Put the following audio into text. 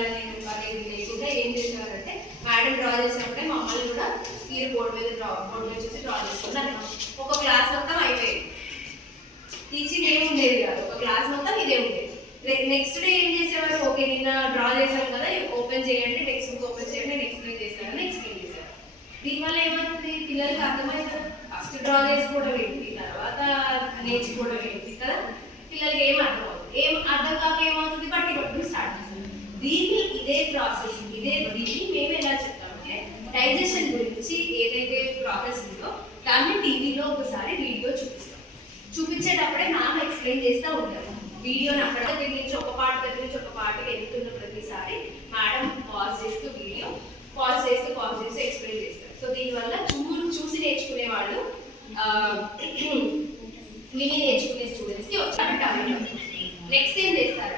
అనేది లేకుండా ఏం చేసేవారంటే మేడం డ్రా చేసినప్పుడే మమ్మల్ని కూడా మీరు బోర్డు మీద చూసి డ్రా చేసుకుంటారు. ఒక క్లాస్ మొత్తం అయిపోయింది, టీచింగ్ ఏమి ఉండేది కాదు, ఒక క్లాస్ మొత్తం ఇదే ఉండేది. నెక్స్ట్ డే ఏం చేసేవారు, ఓకే నిన్న డ్రా చేసాం కదా ఓపెన్ చేయండి, టెక్స్ట్ బుక్ ఓపెన్ చేయండి, నేను ఎక్స్ప్లెయిన్ చేశాను, ఎక్స్ప్లెయిన్ చేశాను. దీనివల్ల ఏమవుతుంది, పిల్లలకి అర్థమవుతుంది ఫస్ట్ డ్రా చేసుకోవడం ఏంటి, తర్వాత నేర్చుకోవడం ఏంటి కదా. పిల్లలకి ఏం అర్థం అవుతుంది, ఏం అర్థం కాక ఏమవుతుంది, బట్టి పట్టుకుని స్టార్ట్ చేస్తుంది. దీన్ని ఇదే ప్రాసెస్ దీన్ని మేము ఎలా చెప్తామంటే డైజెషన్ గురించి ఏదైతే ప్రాసెస్ ఉందో దాన్ని టీవీలో ఒకసారి వీడియో చూపించేటప్పుడే మ్యామ్ ఎక్స్ప్లెయిన్ చేస్తూ ఉంటారు. వీడియోని అక్కడ దగ్గర నుంచి ఒక పార్ట్కి వెళ్తున్న ప్రతిసారి మేడం పాజ్ చేస్తూ వీడియో పాజ్ చేస్తూ ఎక్స్ప్లెయిన్ చేస్తారు. సో దీనివల్ల చూసి నేర్చుకునే వాళ్ళు విని నేర్చుకునే స్టూడెంట్స్కి వచ్చారు. నెక్స్ట్ ఏం చేస్తారు,